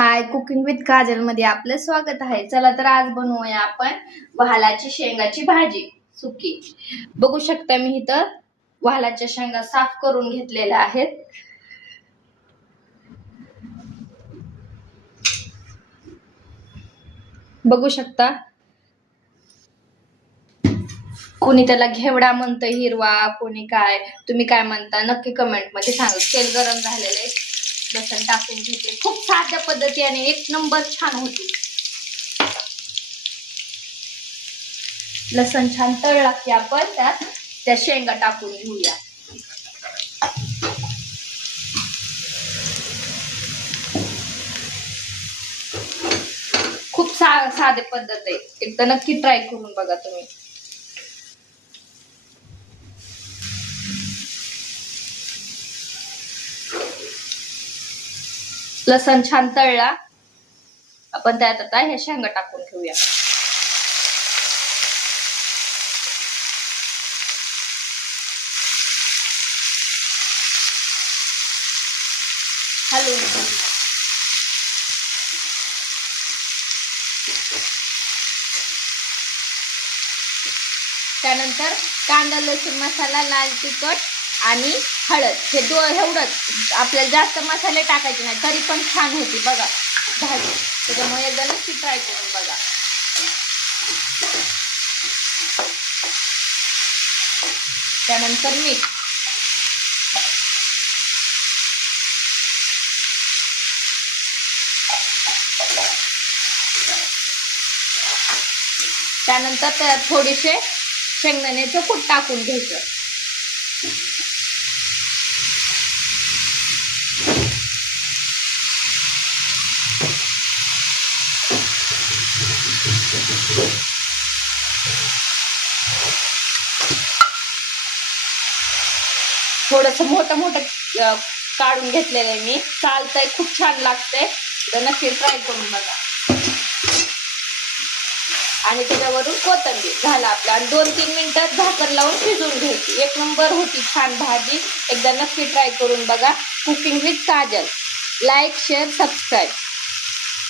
High, cooking with Kajal मध्ये आपलं स्वागत आहे. चला तर आज बनवूया आपण वालाची शेंगाची भाजी सुकी. बघू शकता मी इथं वालाच्या शेंगा साफ करून घेतलेल्या आहेत. बघू शकता, कोणी त्याला घेवडा म्हणतं हिरवा, कोणी काय, तुम्ही काय म्हणता नक्की कमेंट मध्ये सांगा. तेल गरम झालेलं आहे, लसण टाकून घेते. खूप साध्या पद्धतीने एक नंबर छान होती. लसण छान तळला की आपण त्यात त्या शेंगा टाकून घेऊया. खूप साधे पद्धत आहे, एकदा नक्की ट्राय करून बघा तुम्ही. लसण छान तळला, आपण त्यात आता ह्या शेंगा टाकून घेऊया. हलवून त्यानंतर कांदा, लसूण मसाला, लाल तिखट आणि हळद हे एवढंच. आपल्याला जास्त मसाले टाकायचे नाही, तरी पण छान होती बघा भाजी. त्याच्यामुळे एकदा नक्की ट्राय करून बघा. त्यानंतर मीठ, त्यानंतर त्यात थोडेसे शेंगदाण्याचे कूट टाकून घ्यायचं. थोडस मोठं मोठं काढून घेतलेलं आहे मी. चालतंय, खूप छान लागतंय, तर नक्की ट्राय करून बघा. आणि त्याच्यावरून कोथिंबीर झाला आपला. आणि 2-3 मिनिटात झाकण लावून शिजवून घ्यायची. एक नंबर होती छान भाजी. एकदा नक्की ट्राय करून बघा. Cooking with Kajal. Like, share, subscribe.